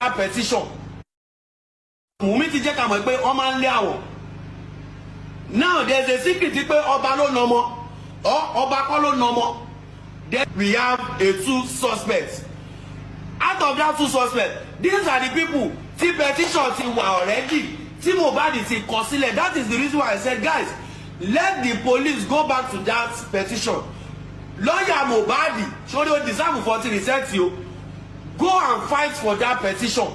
petition. Wùmí ti jẹ́ ká mọ̀ pé wọ́n máa ń lé àwọn. Now there's a secret pé ọba ló nà ọmọ or ọba kọ́ ló nà ọmọ. Then we have a 2 suspects. Out of that 2 suspects, these are the people tí petition ti wà already. Tí Mohbad ti kọ sílẹ̀. That is the reason why I said, guys, let the police go back to that petition. Lawyer Mohbad, sórí o deserve for ti reset you. Go and fight for that petition.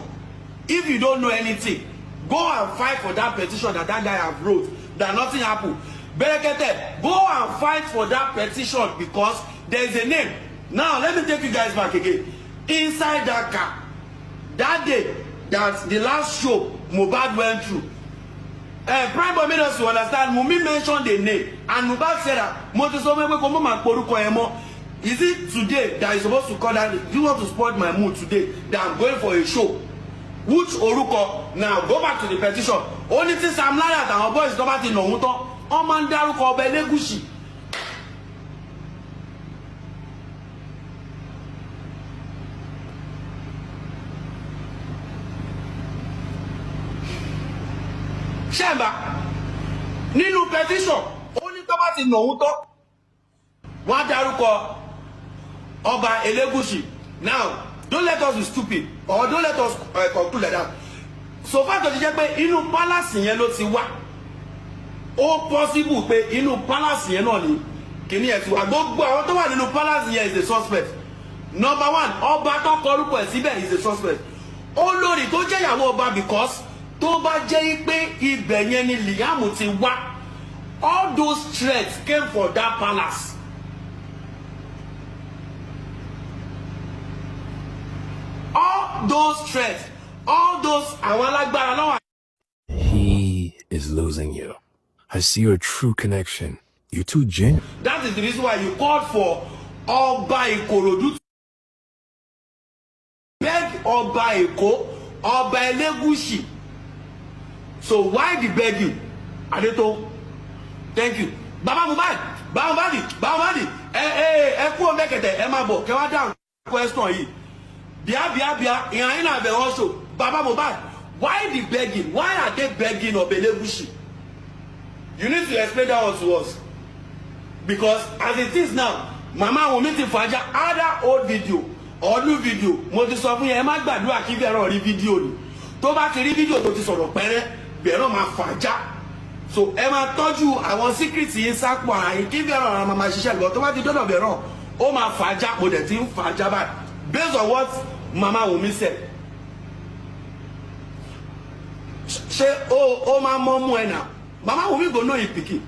If you don't know anything, go and fight for that petition that guy have wrote. That nothing happened. Berekete, go and fight for that petition because there is a name. Now let me take you guys back again. Inside that car, that day, that the last show Mohbad went through. Prime Boy made us to understand. Mumi mentioned the name, and Mohbad said that is it today that is supposed to call that? Do you want to spoil my mood today? That I'm going for a show. Which Oruko? Now go back to the petition. Only thing Sam Larry and our boys come out in Nomuto. Oman Daruko Belegushi. Shemba nínú petition only come out in Nomuto. One Daruko Oba Elegushi. Now, don't let us be stupid or don't let us conclude like that. So far to jẹ́ pé inú palace yẹn ló ti wá. Ó possible pé inú palace yẹn náà ni kíní ẹ̀ ti wá. Gbogbo àwọn tó wà nínú palace yẹn is a suspect. Number 1, ọba tó kọrúkọ ẹ̀ síbẹ̀ is a suspect. Olórí tó jẹ́ ìyàwó ọba because tó bá jẹ́ pé ibẹ̀ yẹn ni Liam ti wá. All those threats came for that palace. All those threats, all those awalagbara no. He is losing you. I see your true connection. You're too genuine. That is the reason why you called for Oba Ikorodu. Beg Oba Eko, Oba Elegushi. So why the begging? Adeto, thank you. Baba Mohbad, Baba Mohbad, kú omekete, má bọ̀, kẹ́ wá down question yìí. Bia, in also, Baba Mohbad, why the begging? Why are they begging of Elegushi? You need to explain that one to us. Because as it is now, Mama will meet in Faja, either old video or new video. Mo ti sọ fún yín, ẹ má gbàdúrà kí Vero rí video ni. Tó bá ti rí video tó ti sọ̀rọ̀ pẹ́rẹ́, Vero máa Faja. So ẹ máa tọ́jú àwọn secrets yín sápò ara yín kí Vero ara máa ṣiṣẹ́ lọ. Tó bá ti dọ́dọ̀ Vero, ó máa Faja, mo dẹ̀ ti ń Faja báyìí. Based on what Mama Wunmi said. Say, oh, my mom now. Mama Wunmi go know him pikin.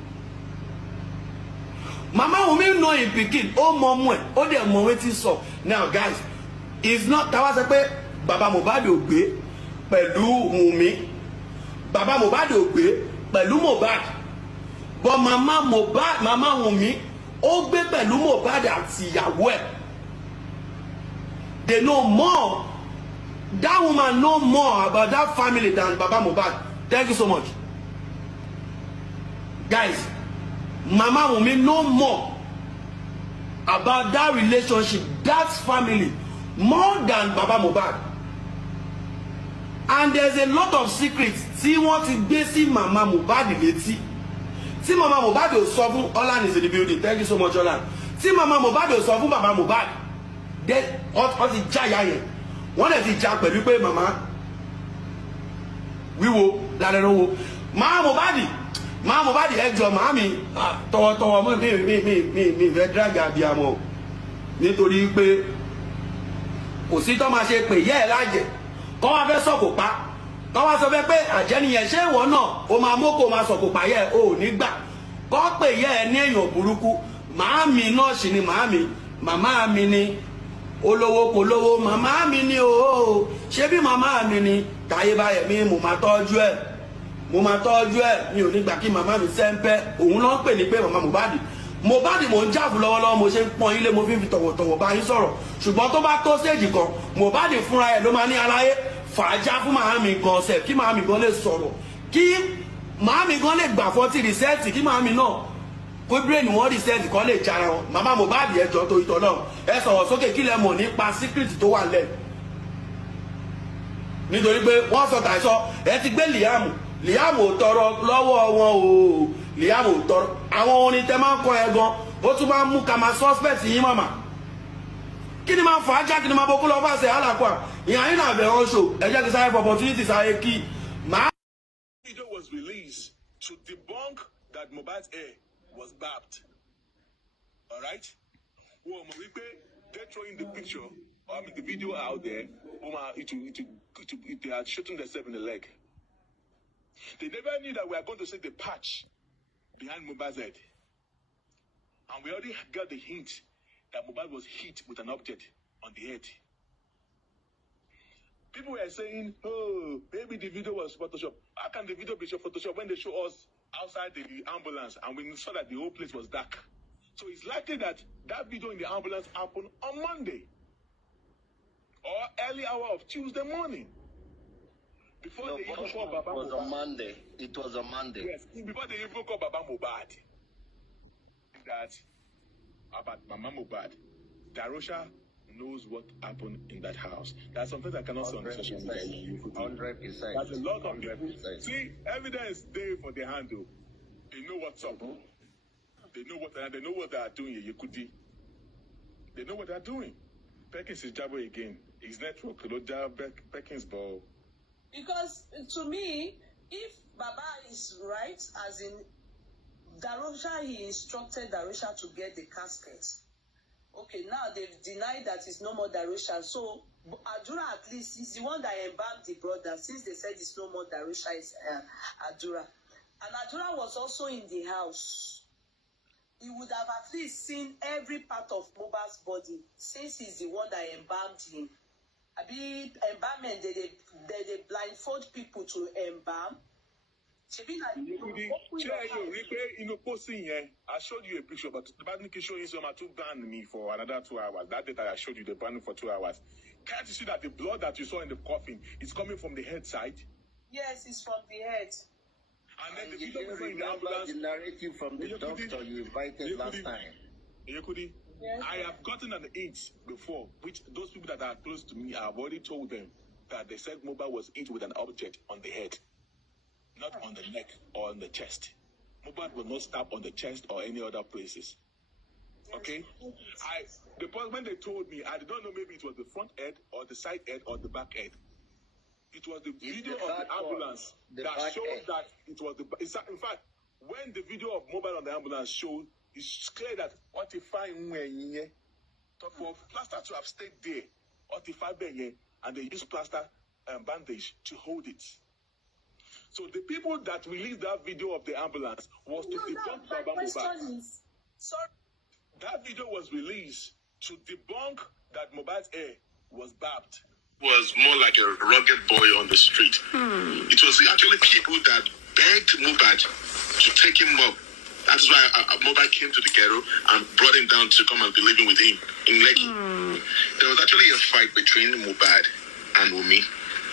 Mama Wunmi know him pikin. Oh, mom when. Oh, they are waiting so. Now, guys, it's not that was a pé Baba Mohbad ò gbé pẹ̀lú Wunmi. Baba Mohbad ò gbé pẹ̀lú Mohbad. But Mama Wunmi ó gbé pẹ̀lú Mohbad àti ìyàwó ẹ̀. They know more. That woman know more about that family than Baba Mohbad. Thank you so much. Guys, Mama Wunmi know more about that relationship, that family, more than Baba Mohbad. And there's a lot of secrets. See what is basing Mama Mohbad létí. See Mama Mohbad ò sọ fún Olan is in the building. Thank you so much, Olan. See Mama Mohbad ò sọ fún Baba Mohbad. Then all the giant. One of the jack pẹ̀lú pé mama wíwo lálẹ́ lọ́wọ́ Mama Mohbad ẹjọ́ màámi tọwọ́tọwọ́ mọ́ mi fẹ́ drag abiyamọ nítorí pé kò sí tó máa ṣe pé yẹ́ ẹ̀ lájẹ̀ kọ́ wá fẹ́ sọ̀kò pa kọ́ wá sọ fẹ́ pé àjẹniyàn ṣé ìwọ náà o máa mókò máa sọ̀kò pa yẹ́ ò ní gbà kọ́ pé yẹ́ ẹ ní èèyàn burúkú màámi náà sì ni màmá mi ni olówó kò lówó màmá mi ni o ṣé bí màmá mi ni táyé báyẹ̀ mi mo máa tọ́jú ẹ̀ mi ò ní gbà kí màmá mi sẹ́ńpẹ́ òun ló ń pè ní pé màmá Mohbad mo ń jáàbù lọ́wọ́lọ́wọ́ mo ṣe ń pọ́n ilé mo fi ń fi tọ̀wọ̀tọ̀wọ̀ bá yín sọ̀rọ̀ ṣùgbọ́n tó bá tó stage kan Mohbad fúnra ẹ̀ ló máa ní aláyé fàájá fún màmá mi gan ṣe kí màmá mi gan lè sọ̀rọ̀ kí màmá mi gan lè gbà fọ́tì rìsẹ́ẹ̀tì kí màmá mi náà kó brain wọn research kan lè jara wọn Mama Mohbad ẹjọ́ tó ìtọ náà ẹ sọ̀rọ̀ sókè kí lẹ mọ̀ nípa secret tó wà lẹ nítorí pé wọ́n sọ tàìsọ ẹ ti gbé Liam ò tọrọ lọ́wọ́ wọn o Liam ò tọrọ àwọn orin tẹ máa ń kọ ẹ gan ó tún máa ń mú ká máa suspect yín màmá kí ni máa fà á já kí ni máa bọ́ kó lọ́ fà ṣe àlàkùn ìyàn yín náà bẹ̀rẹ̀ ọ̀ṣọ́ ẹ jẹ́ kí sáré for opportunity sáré kí máa. The video was released to debunk that Mohbad's hair was barbed. All right? Well, they're throwing the picture, the video out there. They are shooting themselves in the leg. They never knew that we are going to see the patch behind Mohbad's head. And we already got the hint that Mohbad was hit with an object on the head. People were saying, oh, maybe the video was Photoshop. How can the video be Photoshop when they show us outside the ambulance and we saw that the whole place was dark? So it's likely that that video in the ambulance happened on Monday or early hour of Tuesday morning. Before they even call Baba Mohbad. It was on Monday. It was on Monday. Yes, before they even call Baba Mohbad. That about Mama Mohbad, Darosha knows what happened in that house. There's some things I cannot say on social media. 100%. There's a lot of people. See, evidence there for the handle. They know what's up. They know what they are doing. Yekudi. They know what they are doing. Perkins is Jabo again. His network, Perkins ball. Because to me, if Baba is right, as in Darosha, he instructed Darosha to get the casket. Okay, now they've denied that it's no more Darosha. So Adura at least is the one that embalmed the brother. Since they said it's no more Darosha, it's Adura. And Adura was also in the house. He would have at least seen every part of Mohbad's body, since he's the one that embalmed him. Embalmment, they blindfold people to embalm. I showed you a picture, but the bad can show you some. I took banned me for another 2 hours. That day I showed you the ban for 2 hours. Can't you see that the blood that you saw in the coffin is coming from the head side? Yes, it's from the head. And then the you video before in the remember ambulance. the narrative from the doctor you invited last time. Yekudi, Yes. I have gotten an hint before, which those people that are close to me, I have already told them that they said Mohbad was hit with an object on the head, not on the neck or on the chest. Mohbad was not stabbed on the chest or any other places. Okay? When they told me, I did not know maybe it was the front head or the side head or the back head. It was the video of the ambulance that showed that it was the. In fact, when the video of Mohbad on the ambulance showed, it's clear that what if I talk for plaster to have stayed there, what if I and they use plaster and bandage to hold it. So the people that released that video of the ambulance was to debunk Baba Mohbad. Sorry. That video was released to debunk that Mohbad's hair was barbed. Was more like a rugged boy on the street. It was actually people that begged Mohbad to take him up. That's why Mohbad came to the ghetto and brought him down to come and be living with him in Lekki. There was actually a fight between Mohbad and Wumi.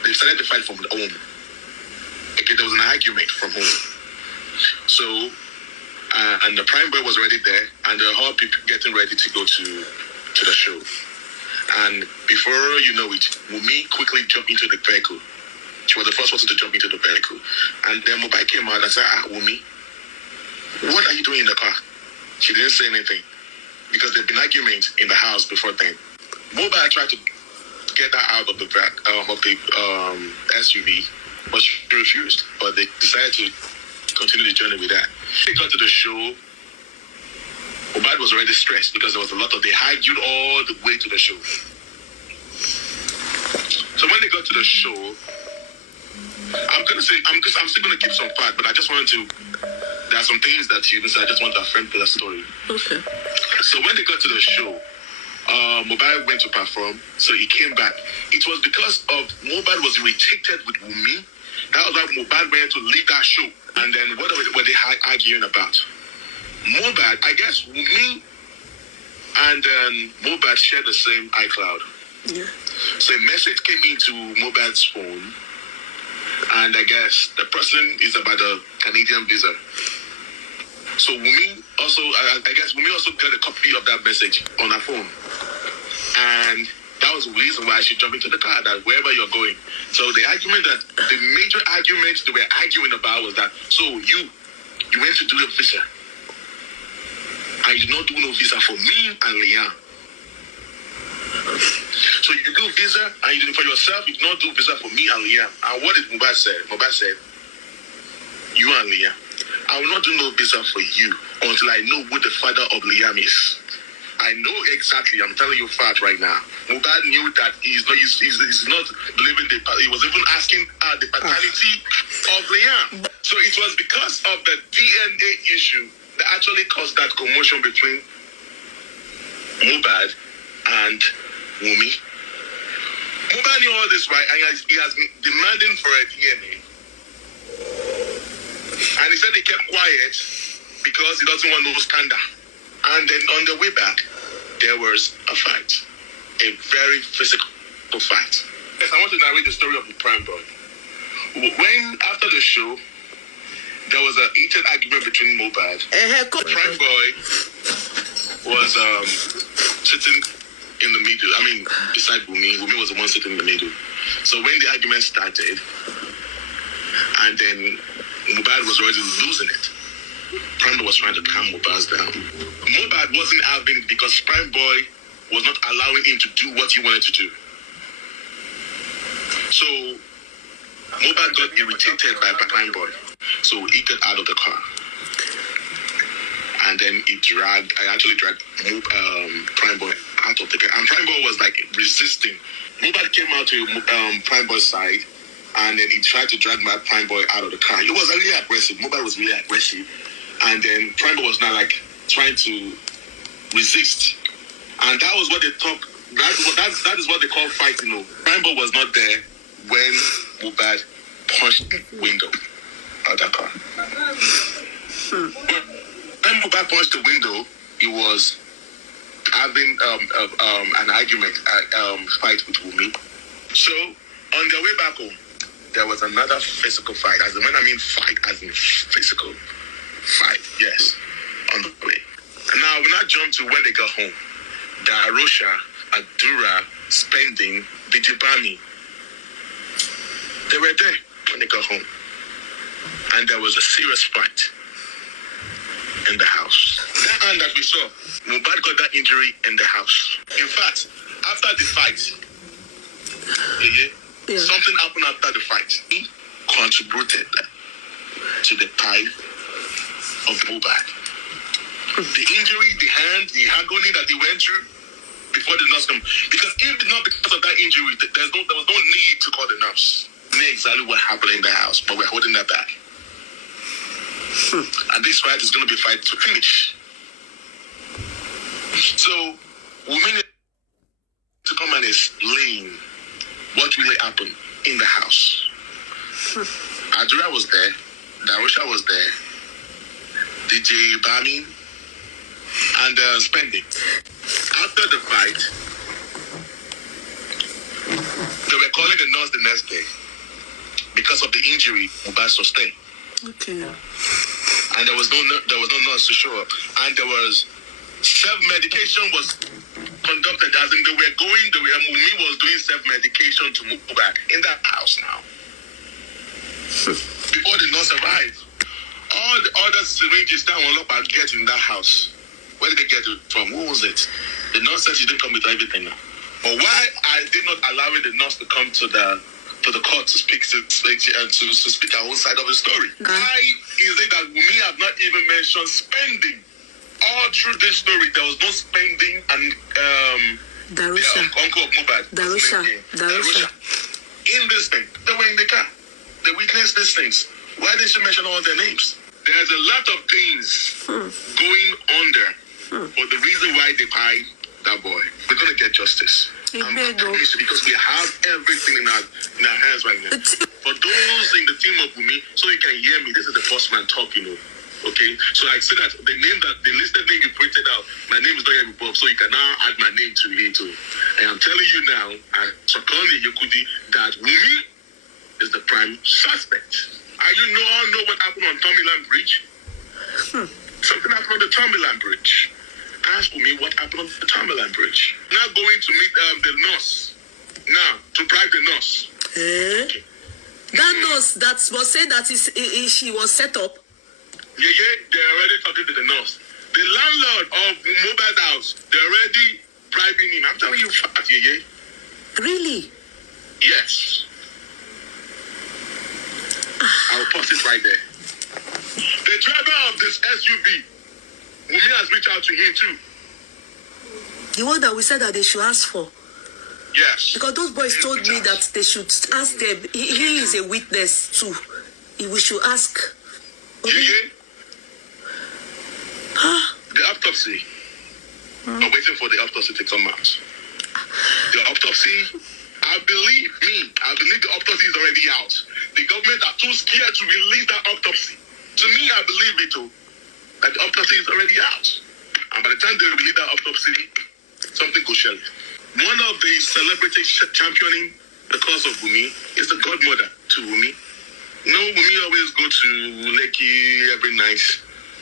They started the fight from home. Okay, there was an argument from home. So, and the prime boy was already there, and the whole people getting ready to go to the show. And before you know it, Wumi quickly jumped into the vehicle. She was the first person to jump into the vehicle. And then Mohbad came out and said, Wumi, what are you doing in the car? She didn't say anything because there'd been arguments in the house before then. Mohbad tried to get her out of the back of the SUV, but she refused. But they decided to continue the journey with that. They got to the show. Mohbad was already stressed because there was a lot of, they argued all the way to the show. So when they got to the show, I'm still gonna keep some part, but I just wanted to, there are some things that you said, I just want to affirm to the story. Okay. So when they got to the show, Mohbad went to perform, so he came back. It was because of Mohbad was irritated with Wumi. That was why Mohbad went to leave that show. And then what were they arguing about? Mohbad, I guess Wumi and Mohbad share the same iCloud. Yeah. So a message came into Mohbad's phone, and I guess the person is about a Canadian visa. So Wumi also, I guess Wumi also got a copy of that message on her phone. And that that was the reason why she jumped into the car, that wherever you're going. So the major argument they were arguing about was that, so you went to do a visa. And you did not do no visa for me and Liam. So you do visa and you do it for yourself, you did not do visa for me and Liam. And what did Mohbad say? Mohbad said, you and Liam, I will not do no visa for you until I know who the father of Liam is. I know exactly. I'm telling you a fact right now. Mohbad knew that he's not living he was even asking the paternity of Liam. So it was because of the DNA issue that actually caused that commotion between Mohbad and Wunmi. Mohbad knew all this, right? And he has been demanding for a DNA. And he said he kept quiet because he doesn't want no scandal. And then on the way back, there was a fight. A very physical fight. Yes, I want to narrate the story of the prime boy. When, after the show, there was an heated argument between Mohbad. The prime boy was sitting in the middle. I mean, beside Wunmi. Wunmi was the one sitting in the middle. So when the argument started, and then Mohbad was already losing it, Prime Boy was trying to calm Mohbad down. Mohbad wasn't having it because Prime Boy was not allowing him to do what he wanted to do. So Mohbad got irritated by Prime Boy. So he got out of the car. And then I actually dragged Prime Boy out of the car. And Prime Boy was like resisting. Mohbad came out to Prime Boy's side. And then he tried to drag my Prime Boy out of the car. It was really aggressive. Mohbad was really aggressive. And then Prime Boy was now like trying to resist. And that was what they talk. That is what they call fighting. You know. Prime Boy was not there when Mohbad punched the window of that car. When Mohbad punched the window, he was having an argument, fight with Wunmi. So on their way back home, there was another physical fight. As in, when I mean fight, as in physical fight, yes, on the way. And now we'll not jump to when they got home. Darosha, Adura, Spending, Bijibami. They were there when they got home. And there was a serious fight in the house. That hand that we saw, Mohbad got that injury in the house. In fact, after the fight, something happened after the fight. He contributed to the pie of Mohbad. The injury, the hand, the agony that he went through before the nurse came. Because if not because of that injury, there was no need to call the nurse. We know exactly what happened in the house, but we're holding that back. And this fight is going to be a fight to finish. So, women to come and explain what really happened in the house. Adura was there, Darosha was there, DJ Bami, and Spending. After the fight, they were calling the nurse the next day because of the injury Mohbad sustained. Okay. And there was no nurse to show up, and there was self-medication was conducted, as in Wunmi was doing self-medication to Mohbad in that house now. Before the nurse arrived, all the other syringes that Mohbad get in that house, where did they get it from? Who was it? The nurse said she didn't come with everything now. But why I did not allow the nurse to come to the court to speak to speak our own side of the story? Why is it that Wunmi have not even mentioned Spending? All through this story, there was no Spending and Darosha. the uncle of Mohbad. Darosha. In this thing, they were in the car. They witnessed these things. Why didn't you mention all their names? There's a lot of things going on there. But the reason why they pied that boy, we're going to get justice. Because we have everything in our hands right now. For those in the team of Wunmi, so you can hear me, this is the first man talking. Okay, so I said that the listed name you printed out, my name is not here before, so you can now add my name to it. I am telling you now, Sokoni Yokudi, that Wunmi is the prime suspect. And you all know what happened on Tomiland Bridge? Something happened on the Tomiland Bridge. ask me what happened on the Tamerlan Bridge. Now going to meet the nurse. Now, to bribe the nurse. Okay. That nurse that was saying that she was set up? Yeah, they're already talking to the nurse. The landlord of Mohbad's house, they're already bribing him. I'm telling you, fact, yeah. Really? Yes. I'll post it right there. The driver of this SUV, Wumi has reached out to him too. The one that we said that they should ask for? Yes. Because those boys told me that they should ask them. He is a witness too. We should ask. Yeah. The autopsy. I'm waiting for the autopsy to come out. The autopsy, I believe the autopsy is already out. The government are too scared to release that autopsy. To me, I believe it too. That the autopsy is already out. And by the time they release that autopsy, something could shell. One of the celebrities championing the cause of Wumi is the godmother to Wumi. You know, Wumi always go to Lekki every night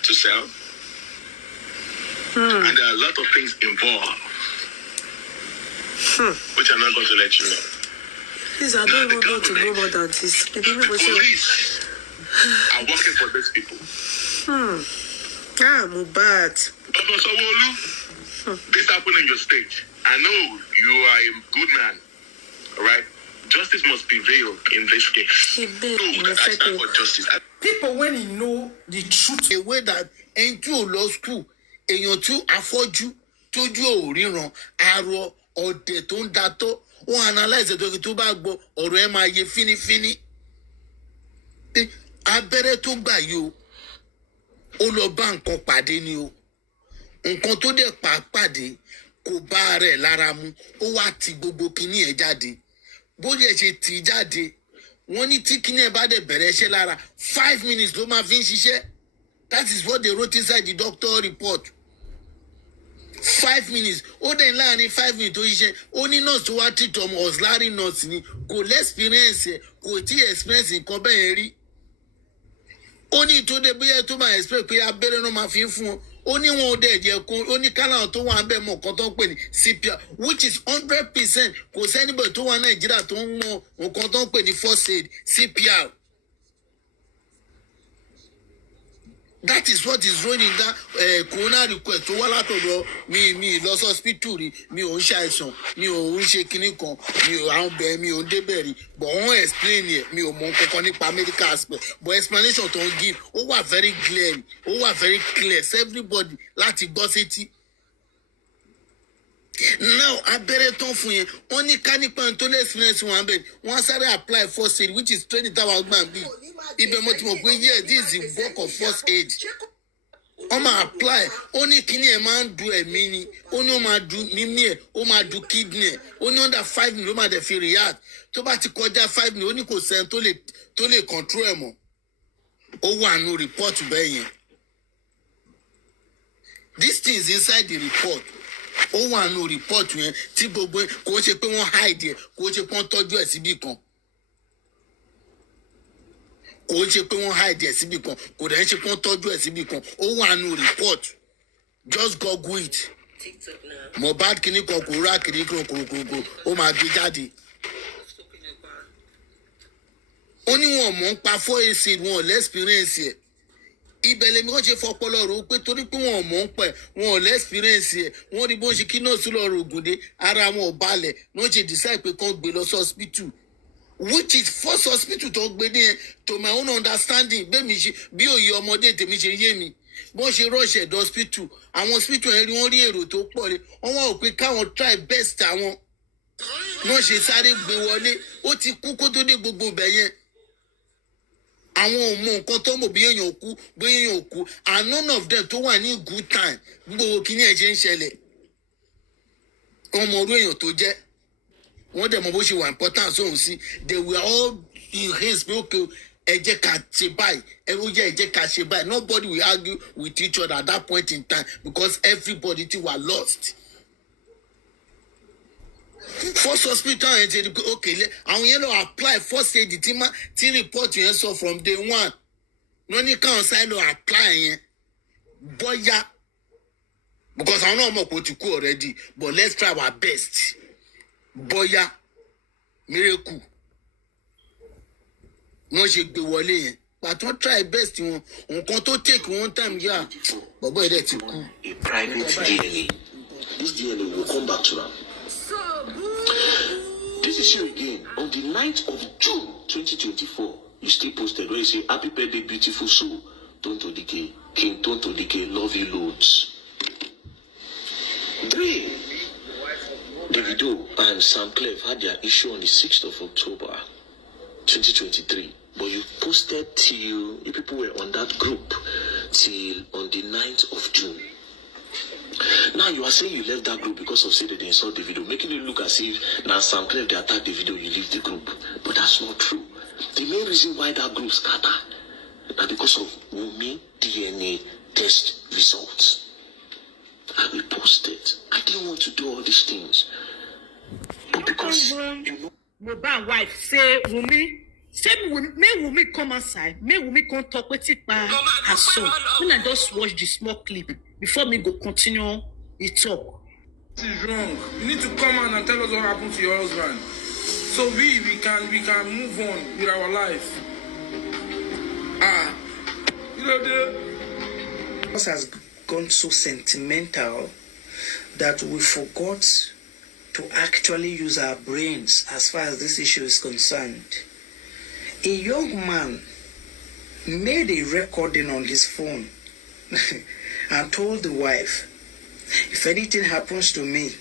to sell. And there are a lot of things involved, which I'm not going to let you know. Please, I don't even know to know more than this. The police are working for these people. Mohbad. Dr. Sowolu, this happened in your state. I know you are a good man, all right? Justice must prevail in this case. No, I stand for justice. People, when you know the truth, a way that ain't you law school, and you're too afọ́jú, tójú ò ríran, arọ, ọ̀dẹ̀ tó ń datọ́, wọ́n analyze it tó bá gbọ́, ọ̀rọ̀ ẹ̀ máa yé fínífíní. Abẹ́rẹ́ tó gbà yìí o, ó lọ bá nǹkan pàdé ni o. Nǹkan tó dẹ̀ pàdé kò bá rẹ̀ lára mu, ó wá ti gbogbo kinní ẹ̀ jáde. Bóyá ṣe tì jáde, wọ́n ní tí kinní ẹ̀ bá dẹ̀ bẹ̀rẹ̀ iṣẹ́ lára, 5 minutes ló máa fi ń ṣiṣẹ́. That is what they wrote inside the doctor report. 5 minutes. Ó dẹ̀ láàrin 5 minutes tó ṣiṣẹ́. Ó ní nurse tó wá treat ọmọ auxiliary nurse ni. Kò lẹ́sperience ẹ̀, kò tí experience nǹkan bẹ́ẹ̀ yẹn rí. Ó ní tó dé bóyá tó máa expect pé abẹ́rẹ́ náà máa fi ń fún wọn. Ó ní wọn ò dẹ̀ jẹ́ kó ó ní kálá tó wà bẹ́ẹ̀ mọ̀ nǹkan tó ń pè ní CPR, which is 100%. Kò sẹ́nibọ̀ tó wà Nàìjíríà tó ń mọ nǹkan tó ń pè ní first aid CPR. That is what is running that corona request tó wá látọ̀dọ̀ mi lọ sí hospital rí, mi ò ń ṣàìsàn, mi ò ń ṣe kinní kan, mi ò àwọn bẹ̀rẹ̀, mi ò ń débẹ̀ rí, but wọ́n explain yẹ, mi ò mọ kankan nípa medical aspect, but explanation tó ń give ó wà very clear, ó wà very clear so everybody láti gbọ́ sétí. Now abẹ́rẹ́ tán fún yẹn, wọ́n ní ká nípa tó lè experience wọn bẹ́ẹ̀, wọ́n sáré apply first aid which is 20,000 gbà bí. Ibẹ̀ mo ti mọ̀ pé yeah, this is the work of first aid. Wọ́n máa apply, ó ní kíní ẹ̀ máa ń du ẹ̀mí ni, ó ní ó máa du mímí ẹ̀, ó máa du kidney ẹ̀, ó ní under 5 minutes ó máa dẹ̀ fi react. Tó bá ti kọjá 5 minutes, ó ní kò sẹ́ni tó lè control ẹ̀ mọ́. Ó wà nù report bẹ́ẹ̀ yẹn. This thing is inside the report. Ó wà nù report yẹn tí gbogbo kò ṣe pé wọ́n hide ẹ̀, kò ṣe pé wọ́n tọ́jú ẹ̀ síbì kan. Kò ṣe pé wọ́n hide ẹ̀ síbì kan, kò dẹ̀ ṣe pé wọ́n tọ́jú ẹ̀ síbì kan. Ó wà nù report. Just Google it. Mohbad kìíní kan kò rà kìíní kan kòròkòrò, ó máa gbé jáde. Ó ní wọn mọ̀ ń pa fọ́ èsì wọn ò lẹ́spírẹ́ǹsì ẹ̀. Ibẹ̀ lèmi kàn ṣe fọpọlọ rò ó pé torí pé wọn ò mọ̀ ń pẹ̀, wọn ò lẹ́spírẹ́ǹsì ẹ̀, wọ́n rí bó ń ṣe kí náà sí lọ́rọ̀ ògùndé, ara wọn ò balẹ̀, wọ́n ṣe decide pé kán gbé lọ sí hospital. Which is first hospital tó gbé ní ẹ, to my own understanding, bẹ́ẹ̀ mi ṣe bí òye ọmọdé tèmi ṣe yé mi. Bọ́n ṣe rush ẹ̀dọ̀ hospital, àwọn hospital yẹn rí wọ́n rí èrò tó pọ̀ rẹ̀, wọ́n wá ò pé káwọn try best àwọn. Wọ́n ṣe sáré gbé wọlé, ó ti kú kó tó dé gbogbo ibẹ̀ yẹn. Àwọn ò mọ nǹkan tó mọ̀ bí èèyàn kú, bí èèyàn kú, and none of them tó wà ní good time, gbogbo kíní ẹ̀ ṣe ń ṣẹlẹ̀. Wọ́n mọ orú èèyàn tó jẹ́. Wọ́n dẹ̀ mọ bó ṣe wà important sóhun sí. They were all in haste pé okay, ẹ jẹ́ ká ṣe báyìí, ẹ jẹ́ ká ṣe báyìí. Nobody will argue with each other at that point in time because everybody ti were lost. First hospital yẹn ti di pé okay, àwọn yẹn lọ apply first aid tí report yẹn sọ from day one. Wọ́n ní káwọn sáré lọ apply yẹn. Because I know more what you cool already, but let's try our best. Boya, miracle. No shake the wale. But don't try best. You can't take one time, yeah. But boy, that's cool. A private DNA. This DNA will come back to them. This is you again on the 9th of June 2024. You still posted where you say, "Happy birthday, beautiful soul. Tonto Dike, King Tonto Dike, love you loads." 3. Davido and Sam Clef had their issue on the 6th of October 2023. But you posted till you people were on that group till on the 9th of June. Now you are saying you left that group because of say that they insult the video, making it look as if now Sam Clef they attack the video, you leave the group. But that's not true. The main reason why that group scatter is because of Wunmi DNA test results. I reposted. I didn't want to do all these things. But because you know Mohbad wife say Wunmi, may Wunmi come outside, may Wunmi come talk with it by her son. When I just watch the small clip before me go continue the talk. This is wrong. You need to come out and tell us what happened to your husband. So we can move on with our life. You know the us has gone so sentimental that we forgot to actually use our brains as far as this issue is concerned. A young man made a recording on his phone and told the wife, "If anything happens to me,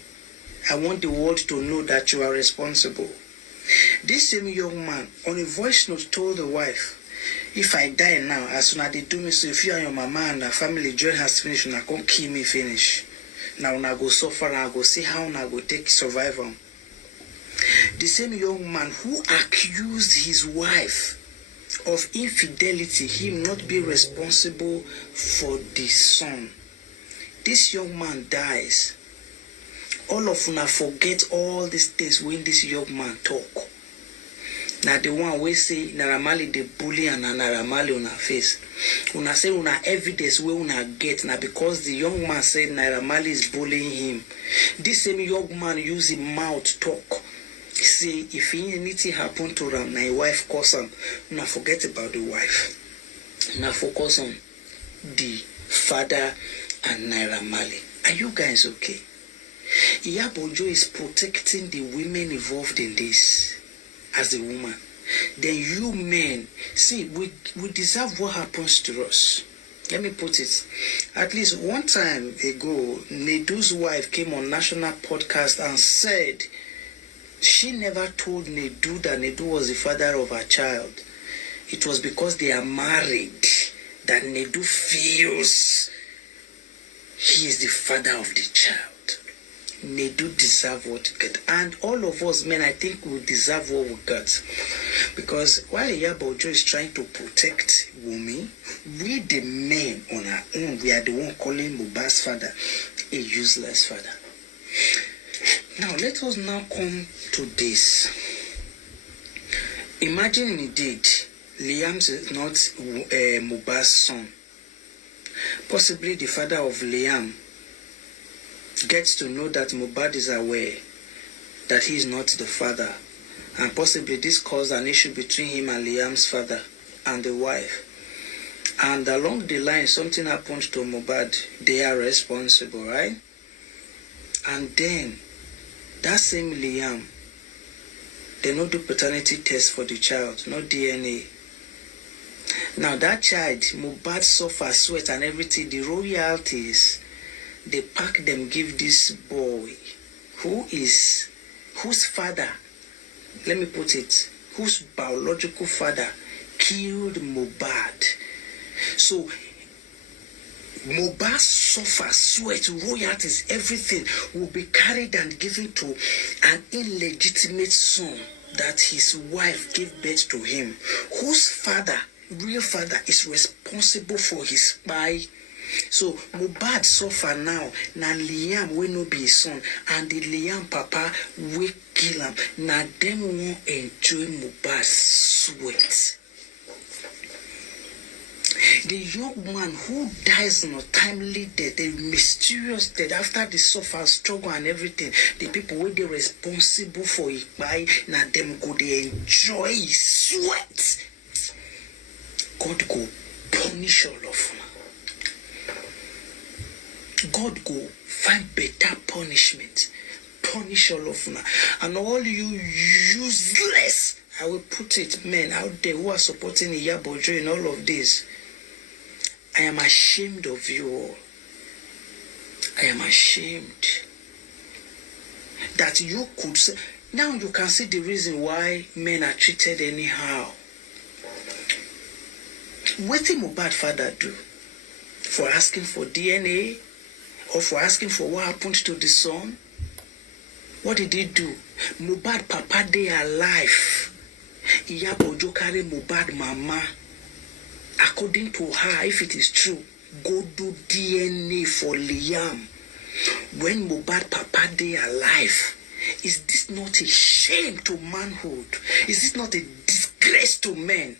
I want the world to know that you are responsible." This same young man on a voice note told the wife, "If I die now, as soon as they do me, so if you and your mama and her family join has finished, una come kill me finish. Now una go suffer and I go see how una go take survival." The same young man who accused his wife of infidelity, him not be responsible for the son. This young man dies. All of una forget all these things when this young man talk. Now the one we say Naira Marley the bully and Naira Marley on her face. Una say una evidence where una get now because the young man said Naira Marley is bullying him. This same young man use his mouth talk. Say if anything happen to him, my wife cause him. Una forget about the wife. Now focus on the father and Naira Marley. Are you guys okay? Iyabojo is protecting the women involved in this as a woman. Then you men, see, we deserve what happens to us. Let me put it. At least one time ago, Nedu's wife came on national podcast and said she never told Nedu that Nedu was the father of her child. It was because they are married that Nedu feels he is the father of the child. Nedu deserve what he get. And all of us men, I think we deserve what we got. Because while Iyabojo is trying to protect Wunmi, we the men on our own, we are the one calling Mohbad's father a useless father. Now let us now come to this. Imagine indeed Liam is not Mohbad's son. Possibly the father of Liam gets to know that Mohbad is aware that he is not the father, and possibly this caused an issue between him and Liam's father and the wife. And along the line, something happened to Mohbad. They are responsible, right? And then that same Liam, they don't do paternity test for the child, no DNA. Now that child, Mohbad suffer sweat and everything. The royalties, they pack them, give this boy whose father, let me put it, whose biological father killed Mohbad. So Mohbad suffer, sweat, royalties, everything will be carried and given to an illegitimate son that his wife gave birth to him, whose father, real father, is responsible for his spy. So Mohbad suffer now. Now Liam will not be his son, and the Liam papa will kill him. Now them won't enjoy Mohbad's sweat. The young man who dies on a timely death, a mysterious death after the suffer, struggle and everything, the people who they responsible for it by now them go they enjoy his sweat. God go punish all of them. God go find better punishment. Punish all of them. And all you useless, I will put it, men out there who are supporting Iyabojo in all of this. I am ashamed of you all. I am ashamed that you could say. Now you can see the reason why men are treated anyhow. What did Mohbad father do? For asking for DNA? Or for asking for what happened to the son? What did he do? Mohbad papa they alive. Iyabojo carry Mohbad mama. According to her, if it is true, go do DNA for Liam. When Mohbad papa they alive, is this not a shame to manhood? Is this not a disgrace to men?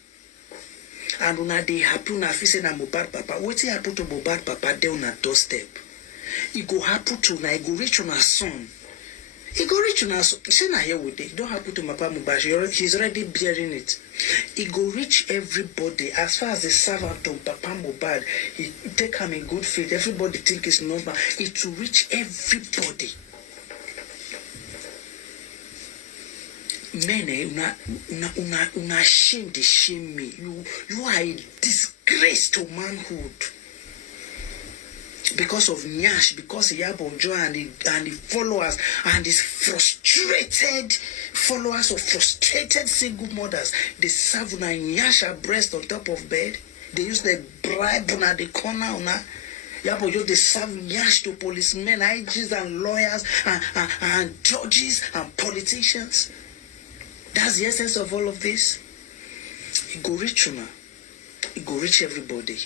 And una they happen na feel say na Mohbad papa. What happen to Mohbad papa dey on a doorstep? It go happen to na, it go reach on a son. It go reach on a son. Say na here with it. Don't happen to Papa Mohbad. He's already bearing it. It go reach everybody. As far as the servant of Papa Mohbad, he take him in good faith. Everybody think it's normal. It will reach everybody. Men, una shame, they shame me. You are a disgrace to manhood. Because of Nyash, because Iyabojo and the followers and his frustrated followers of frustrated single mothers, they serve una Nyash breast on top of bed. They use the bribe una the corner una. Iyabojo they serve Nyash to policemen, IGs and lawyers and judges and politicians. That's the essence of all of this. It go reach una. It go reach everybody.